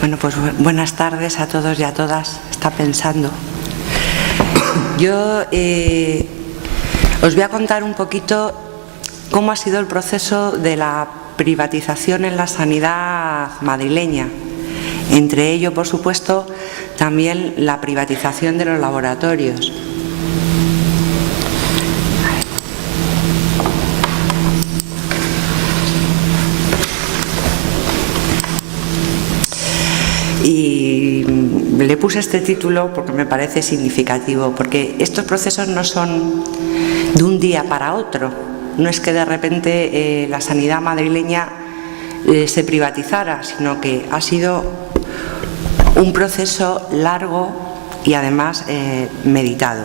Bueno, pues buenas tardes a todos y a todas. Está pensando. Yo os voy a contar un poquito cómo ha sido el proceso de la privatización en la sanidad madrileña. Entre ello, por supuesto, también la privatización de los laboratorios. Y le puse este título porque me parece significativo, porque estos procesos no son de un día para otro. No es que de repente la sanidad madrileña se privatizara, sino que ha sido un proceso largo y además meditado.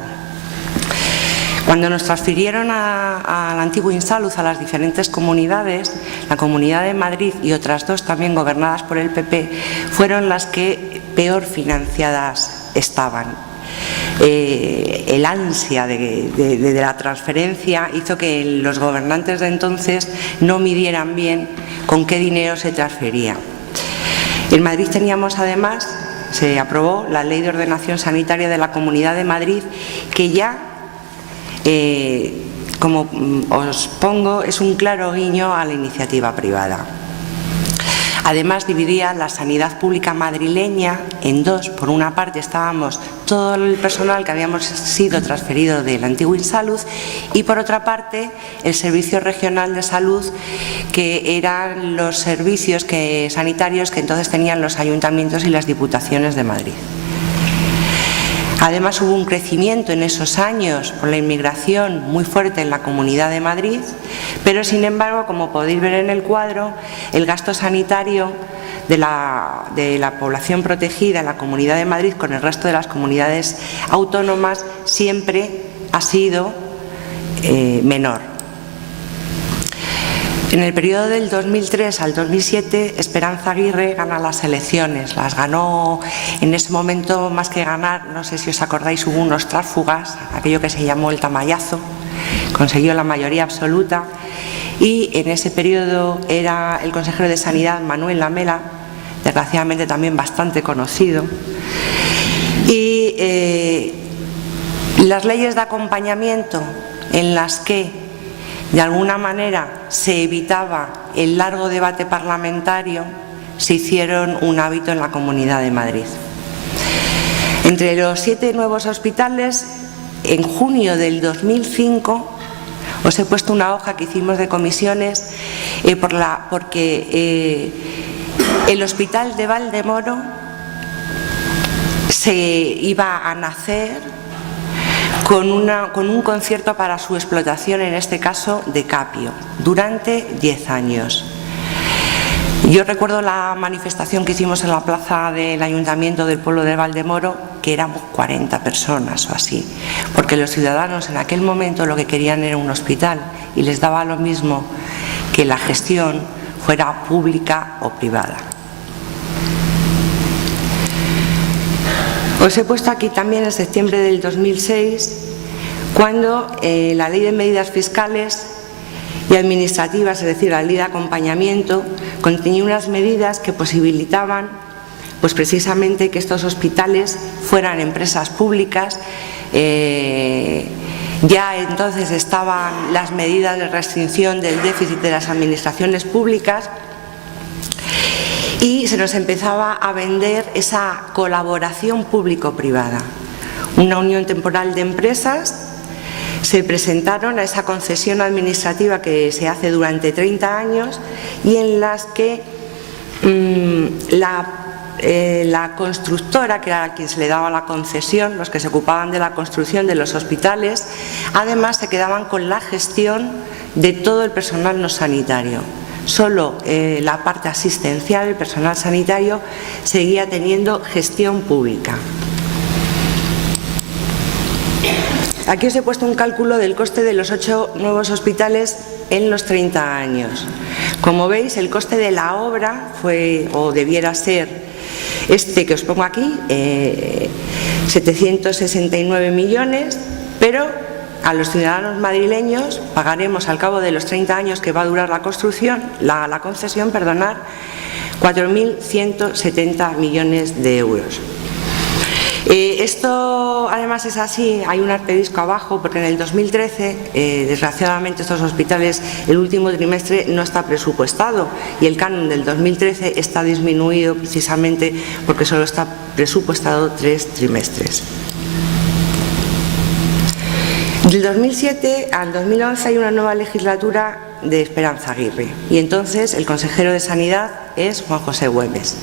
Cuando nos transfirieron al antiguo Insalud, a las diferentes comunidades, la Comunidad de Madrid y otras dos también gobernadas por el PP, fueron las que peor financiadas estaban. El ansia de la transferencia hizo que los gobernantes de entonces no midieran bien con qué dinero se transfería. En Madrid teníamos además, se aprobó la Ley de Ordenación Sanitaria de la Comunidad de Madrid, que ya como os pongo, es un claro guiño a la iniciativa privada. Además, dividía la sanidad pública madrileña en dos. Por una parte estábamos todo el personal que habíamos sido transferido del antiguo Insalud y por otra parte el Servicio Regional de Salud, que eran los servicios sanitarios que entonces tenían los ayuntamientos y las diputaciones de Madrid. Además, hubo un crecimiento en esos años por la inmigración muy fuerte en la Comunidad de Madrid, pero sin embargo, como podéis ver en el cuadro, el gasto sanitario de la población protegida en la Comunidad de Madrid con el resto de las comunidades autónomas siempre ha sido menor. En el periodo del 2003 al 2007, Esperanza Aguirre gana las elecciones. Las ganó en ese momento, más que ganar, no sé si os acordáis, hubo unos tránsfugas, aquello que se llamó el tamallazo, consiguió la mayoría absoluta y en ese periodo era el consejero de Sanidad Manuel Lamela, desgraciadamente también bastante conocido, y las leyes de acompañamiento en las que de alguna manera se evitaba el largo debate parlamentario, se hicieron un hábito en la Comunidad de Madrid. Entre los 7 nuevos hospitales, en junio del 2005, os he puesto una hoja que hicimos de comisiones porque el Hospital de Valdemoro se iba a nacer con un concierto para su explotación, en este caso de Capio, durante 10 años. Yo recuerdo la manifestación que hicimos en la plaza del Ayuntamiento del pueblo de Valdemoro, que éramos 40 personas o así, porque los ciudadanos en aquel momento lo que querían era un hospital y les daba lo mismo que la gestión fuera pública o privada. Os he puesto aquí también en septiembre del 2006, cuando la Ley de Medidas Fiscales y Administrativas, es decir, la Ley de Acompañamiento, contenía unas medidas que posibilitaban pues precisamente que estos hospitales fueran empresas públicas. Ya entonces estaban las medidas de restricción del déficit de las administraciones públicas y se nos empezaba a vender esa colaboración público-privada. Una unión temporal de empresas se presentaron a esa concesión administrativa que se hace durante 30 años y en las que la constructora, que era a quien se le daba la concesión, los que se ocupaban de la construcción de los hospitales, además se quedaban con la gestión de todo el personal no sanitario. Solo la parte asistencial, el personal sanitario, seguía teniendo gestión pública. Aquí os he puesto un cálculo del coste de los 8 nuevos hospitales en los 30 años. Como veis, el coste de la obra fue, o debiera ser, este que os pongo aquí, 769 millones, pero a los ciudadanos madrileños pagaremos al cabo de los 30 años que va a durar la concesión, 4.170 millones de euros. Esto además es así, hay un asterisco abajo, porque en el 2013, desgraciadamente, estos hospitales, el último trimestre no está presupuestado y el canon del 2013 está disminuido precisamente porque solo está presupuestado 3 trimestres. Del 2007 al 2011 hay una nueva legislatura de Esperanza Aguirre y entonces el consejero de Sanidad es Juan José Güemes.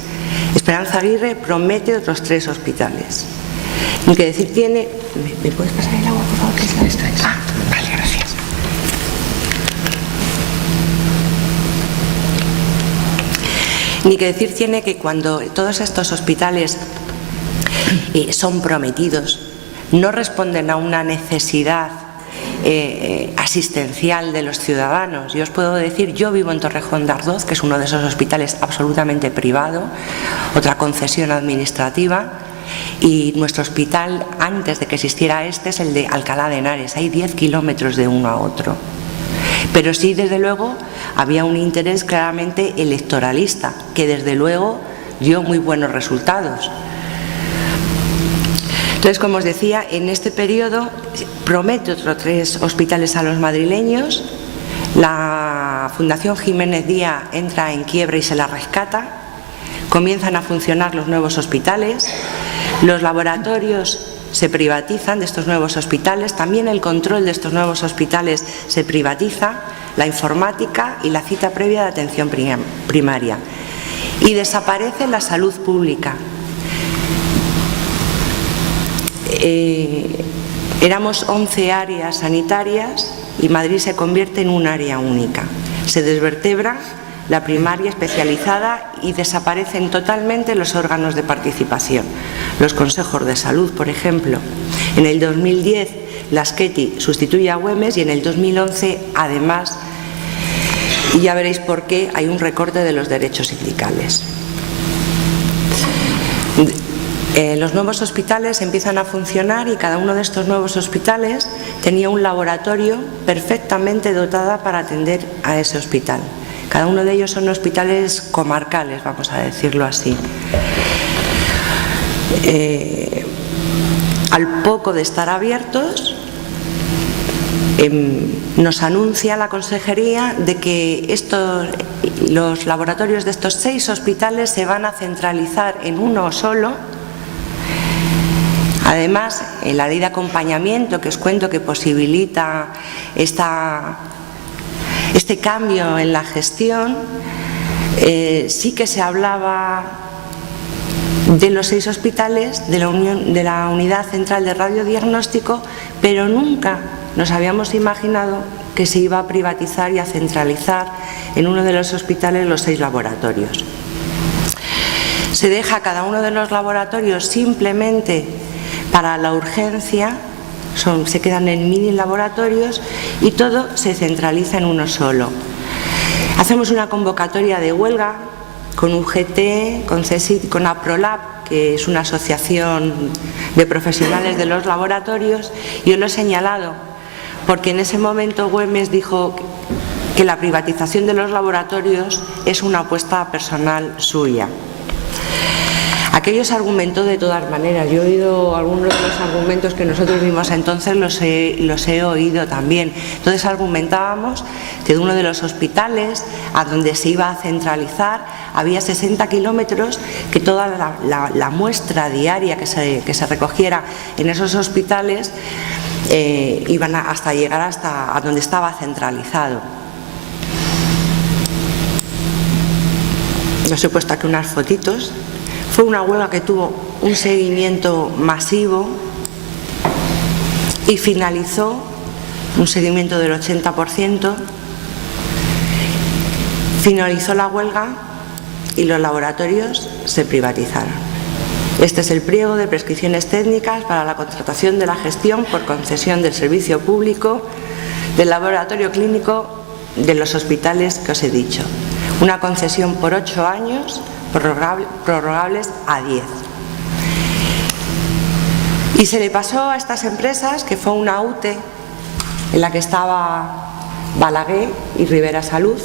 Esperanza Aguirre promete otros 3 hospitales. Ni que decir tiene... ¿Me puedes pasar el agua, por favor? Que está. Ah, vale, gracias. Ni que decir tiene que cuando todos estos hospitales son prometidos, no responden a una necesidad asistencial de los ciudadanos. Yo os puedo decir, yo vivo en Torrejón de Ardoz, que es uno de esos hospitales absolutamente privado, otra concesión administrativa, y nuestro hospital, antes de que existiera este, es el de Alcalá de Henares. Hay 10 kilómetros de uno a otro. Pero sí, desde luego, había un interés claramente electoralista, que desde luego dio muy buenos resultados. Entonces, como os decía, en este periodo promete otros 3 hospitales a los madrileños. La Fundación Jiménez Díaz entra en quiebra y se la rescata. Comienzan a funcionar los nuevos hospitales. Los laboratorios se privatizan de estos nuevos hospitales. También el control de estos nuevos hospitales se privatiza. La informática y la cita previa de atención primaria. Y desaparece la salud pública. Éramos 11 áreas sanitarias y Madrid se convierte en un área única. Se desvertebra la primaria especializada y desaparecen totalmente los órganos de participación. Los consejos de salud, por ejemplo. En el 2010 la Azqueti sustituye a Güemes y en el 2011 además, y ya veréis por qué, hay un recorte de los derechos sindicales. Los nuevos hospitales empiezan a funcionar y cada uno de estos nuevos hospitales tenía un laboratorio perfectamente dotada para atender a ese hospital. Cada uno de ellos son hospitales comarcales, vamos a decirlo así. Al poco de estar abiertos, nos anuncia la consejería de que los laboratorios de estos 6 hospitales se van a centralizar en uno solo. Además, en la ley de acompañamiento que os cuento que posibilita este cambio en la gestión, sí que se hablaba de los 6 hospitales de la Unidad Central de Radiodiagnóstico, pero nunca nos habíamos imaginado que se iba a privatizar y a centralizar en uno de los hospitales los 6 laboratorios. Se deja cada uno de los laboratorios simplemente para la urgencia, se quedan en mini laboratorios y todo se centraliza en uno solo. Hacemos una convocatoria de huelga con UGT, con CSIC, con APROLAB, que es una asociación de profesionales de los laboratorios. Yo lo he señalado porque en ese momento Güemes dijo que la privatización de los laboratorios es una apuesta personal suya. Aquello se argumentó de todas maneras. Yo he oído algunos de los argumentos que nosotros vimos entonces, los he oído también. Entonces argumentábamos que de uno de los hospitales a donde se iba a centralizar había 60 kilómetros, que toda la muestra diaria que se recogiera en esos hospitales iban hasta llegar hasta a donde estaba centralizado. Os he puesto aquí unas fotitos. Fue una huelga que tuvo un seguimiento masivo y finalizó un seguimiento del 80%. Finalizó la huelga y los laboratorios se privatizaron. Este es el pliego de prescripciones técnicas para la contratación de la gestión por concesión del servicio público del laboratorio clínico de los hospitales que os he dicho. Una concesión por 8 años, prorrogables a 10. Y se le pasó a estas empresas, que fue una UTE en la que estaba Balaguer y Rivera Salud,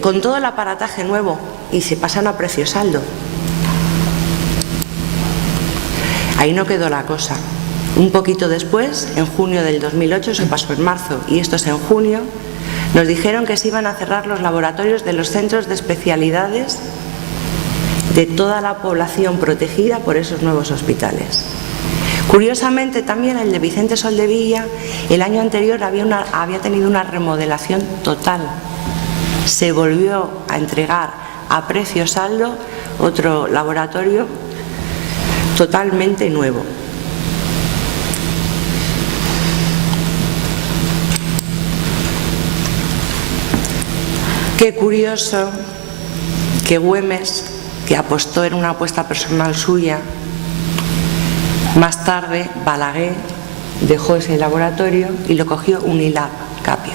con todo el aparataje nuevo, y se pasan a precio saldo. Ahí no quedó la cosa. Un poquito después, en junio del 2008, se pasó en marzo, y esto es en junio, nos dijeron que se iban a cerrar los laboratorios de los centros de especialidades de toda la población protegida por esos nuevos hospitales. Curiosamente, también el de Vicente Soldevilla, el año anterior había tenido una remodelación total. Se volvió a entregar a precio saldo otro laboratorio totalmente nuevo. Qué curioso que Güemes, que apostó en una apuesta personal suya, más tarde Balaguer dejó ese laboratorio y lo cogió Unilab Capio.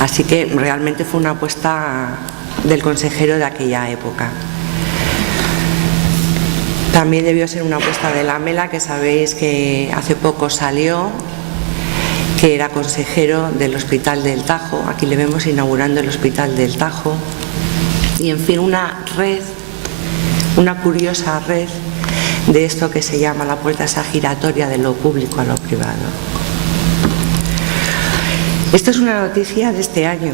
Así que realmente fue una apuesta del consejero de aquella época. También debió ser una apuesta de Lamela, que sabéis que hace poco salió, que era consejero del Hospital del Tajo. Aquí le vemos inaugurando el Hospital del Tajo. Y en fin, una red, una curiosa red de esto que se llama la puerta esa giratoria de lo público a lo privado. Esto es una noticia de este año,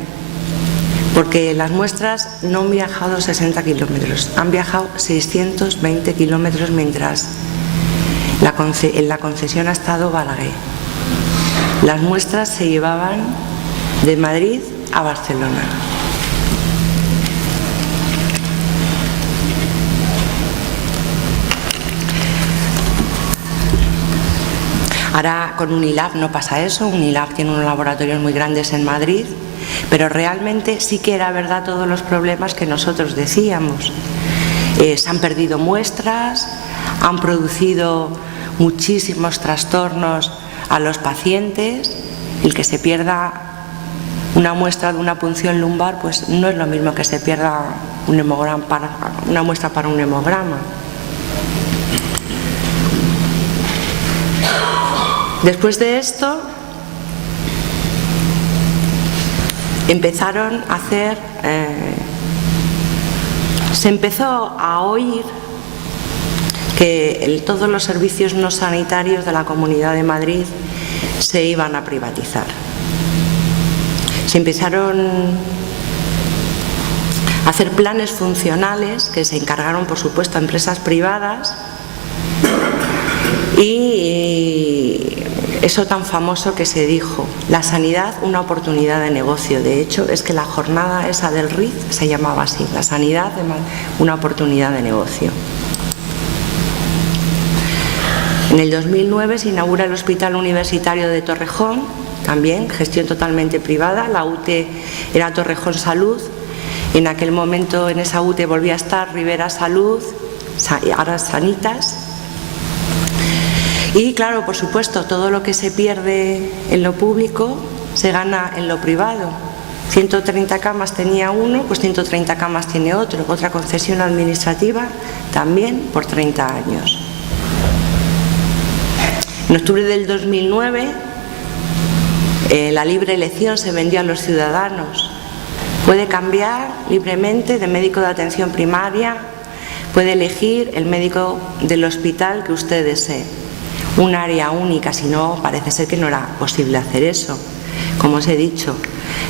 porque las muestras no han viajado 60 kilómetros, han viajado 620 kilómetros mientras en la concesión ha estado Balaguer. Las muestras se llevaban de Madrid a Barcelona. Ahora con Unilab no pasa eso. Unilab tiene unos laboratorios muy grandes en Madrid, pero realmente sí que era verdad todos los problemas que nosotros decíamos. Se han perdido muestras, han producido muchísimos trastornos a los pacientes. El que se pierda una muestra de una punción lumbar, pues no es lo mismo que se pierda una muestra para un hemograma. Después de esto, empezaron a hacer, se empezó a oír que todos los servicios no sanitarios de la Comunidad de Madrid se iban a privatizar. Se empezaron a hacer planes funcionales que se encargaron, por supuesto, a empresas privadas, y eso tan famoso que se dijo, la sanidad una oportunidad de negocio. De hecho, es que la jornada esa del RIZ se llamaba así, la sanidad una oportunidad de negocio. En el 2009 se inaugura el Hospital Universitario de Torrejón, también gestión totalmente privada. La UTE era Torrejón Salud. En aquel momento en esa UTE volvía a estar Rivera Salud, ahora Sanitas. Y claro, por supuesto, todo lo que se pierde en lo público se gana en lo privado. 130 camas tenía uno, pues 130 camas tiene otro. Otra concesión administrativa también por 30 años. En octubre del 2009, la libre elección se vendió a los ciudadanos. Puede cambiar libremente de médico de atención primaria, puede elegir el médico del hospital que usted desee. Un área única, si no, parece ser que no era posible hacer eso. Como os he dicho,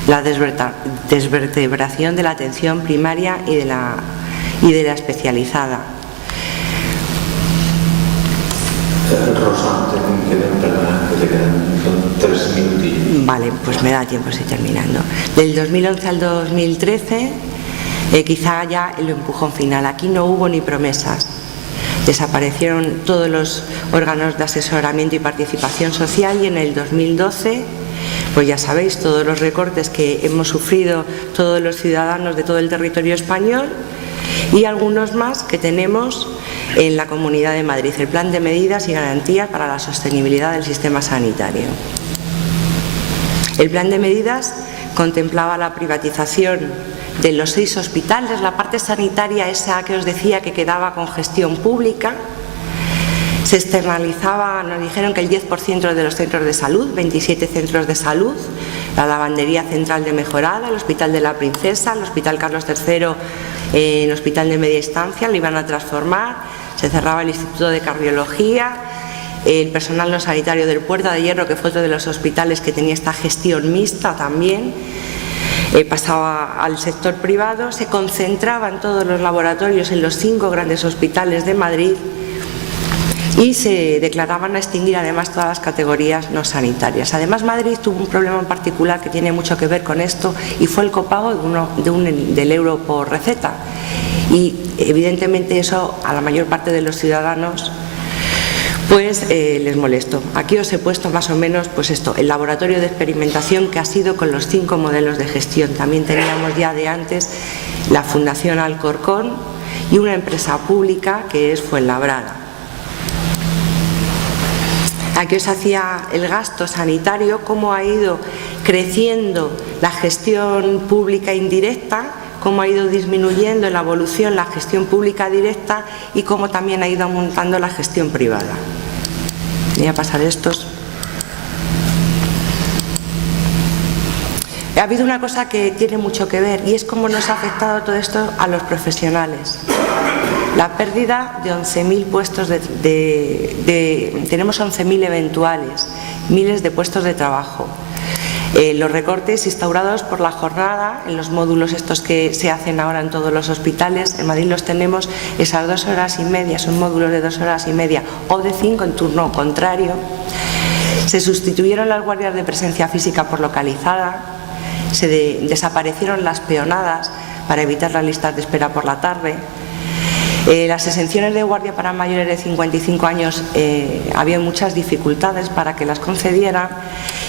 la desvertebración de la atención primaria y de la especializada. Rosa, te quedan 3 minutillos. Vale, pues me da tiempo, estoy terminando. Del 2011 al 2013, quizá ya el empujón final. Aquí no hubo ni promesas. Desaparecieron todos los órganos de asesoramiento y participación social, y en el 2012, pues ya sabéis, todos los recortes que hemos sufrido todos los ciudadanos de todo el territorio español, y algunos más que tenemos en la Comunidad de Madrid, el Plan de Medidas y Garantías para la Sostenibilidad del Sistema Sanitario. El plan de medidas contemplaba la privatización de los 6 hospitales, la parte sanitaria esa que os decía que quedaba con gestión pública. Se externalizaba, nos dijeron que el 10% de los centros de salud, 27 centros de salud, la lavandería central de Mejorada, el Hospital de la Princesa, el Hospital Carlos III, el Hospital de Media Estancia, lo iban a transformar, se cerraba el Instituto de Cardiología, el personal no sanitario del Puerta de Hierro, que fue otro de los hospitales que tenía esta gestión mixta también, pasaba al sector privado, se concentraban todos los laboratorios en los 5 grandes hospitales de Madrid y se declaraban a extinguir además todas las categorías no sanitarias. Además, Madrid tuvo un problema en particular que tiene mucho que ver con esto y fue el copago del euro por receta. Y evidentemente eso a la mayor parte de los ciudadanos pues les molestó. Aquí os he puesto más o menos pues esto, el laboratorio de experimentación que ha sido con los 5 modelos de gestión. También teníamos ya de antes la Fundación Alcorcón y una empresa pública que es Fuenlabrada. Aquí os hacía el gasto sanitario, cómo ha ido creciendo la gestión pública indirecta, cómo ha ido disminuyendo en la evolución la gestión pública directa y cómo también ha ido aumentando la gestión privada. Voy a pasar estos. Ha habido una cosa que tiene mucho que ver y es cómo nos ha afectado todo esto a los profesionales. La pérdida de 11.000 puestos tenemos 11.000 eventuales, miles de puestos de trabajo. Los recortes instaurados por la jornada en los módulos estos que se hacen ahora en todos los hospitales, en Madrid los tenemos, esas 2 horas y media, son módulos de 2 horas y media o de 5 en turno contrario. Se sustituyeron las guardias de presencia física por localizada, desaparecieron las peonadas para evitar las listas de espera por la tarde. Las exenciones de guardia para mayores de 55 años había muchas dificultades para que las concedieran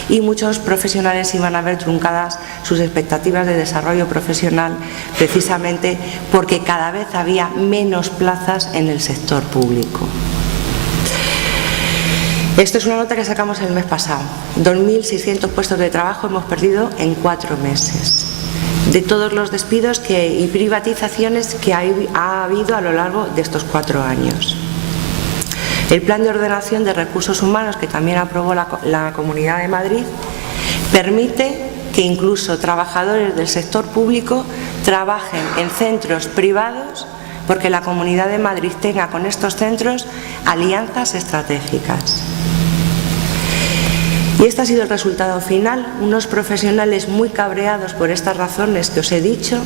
y muchos profesionales iban a ver truncadas sus expectativas de desarrollo profesional precisamente porque cada vez había menos plazas en el sector público. Esto es una nota que sacamos el mes pasado. 2.600 puestos de trabajo hemos perdido en 4 meses. De todos los despidos y privatizaciones que ha habido a lo largo de estos 4 años. El Plan de Ordenación de Recursos Humanos, que también aprobó la Comunidad de Madrid, permite que incluso trabajadores del sector público trabajen en centros privados porque la Comunidad de Madrid tenga con estos centros alianzas estratégicas. Y este ha sido el resultado final, unos profesionales muy cabreados por estas razones que os he dicho,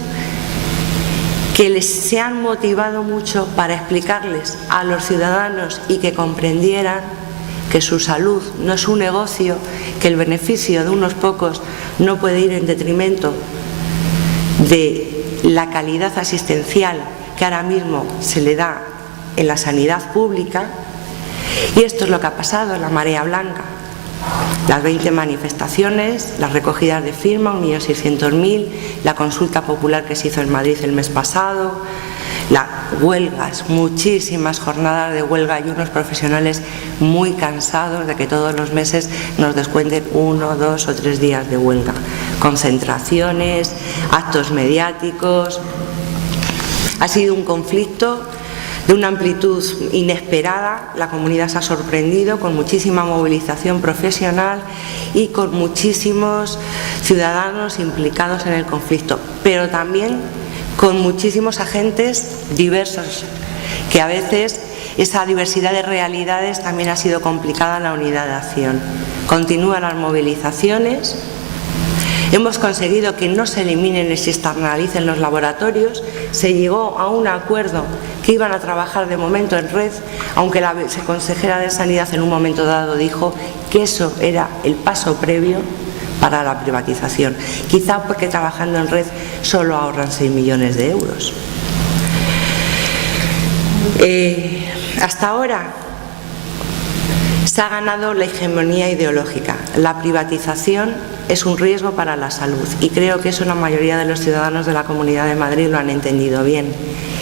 que se han motivado mucho para explicarles a los ciudadanos y que comprendieran que su salud no es un negocio, que el beneficio de unos pocos no puede ir en detrimento de la calidad asistencial que ahora mismo se le da en la sanidad pública. Y esto es lo que ha pasado en la Marea Blanca. Las 20 manifestaciones, las recogidas de firma, 1.600.000, la consulta popular que se hizo en Madrid el mes pasado, las huelgas, muchísimas jornadas de huelga y unos profesionales muy cansados de que todos los meses nos descuenten 1, 2 o 3 días de huelga. Concentraciones, actos mediáticos. Ha sido un conflicto de una amplitud inesperada. La comunidad se ha sorprendido con muchísima movilización profesional y con muchísimos ciudadanos implicados en el conflicto, pero también con muchísimos agentes diversos, que a veces esa diversidad de realidades también ha sido complicada en la unidad de acción. Continúan las movilizaciones. Hemos conseguido que no se eliminen ni se externalicen los laboratorios. Se llegó a un acuerdo que iban a trabajar de momento en red, aunque la viceconsejera de Sanidad en un momento dado dijo que eso era el paso previo para la privatización. Quizá porque trabajando en red solo ahorran 6 millones de euros. Hasta ahora se ha ganado la hegemonía ideológica. La privatización es un riesgo para la salud y creo que eso la mayoría de los ciudadanos de la Comunidad de Madrid lo han entendido bien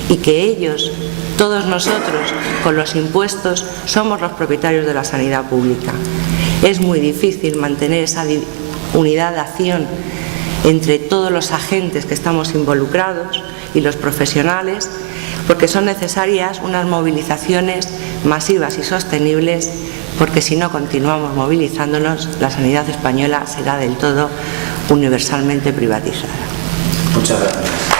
y que ellos, todos nosotros, con los impuestos, somos los propietarios de la sanidad pública. Es muy difícil mantener esa unidad de acción entre todos los agentes que estamos involucrados y los profesionales, porque son necesarias unas movilizaciones masivas y sostenibles, porque si no continuamos movilizándonos, la sanidad española será del todo universalmente privatizada. Muchas gracias.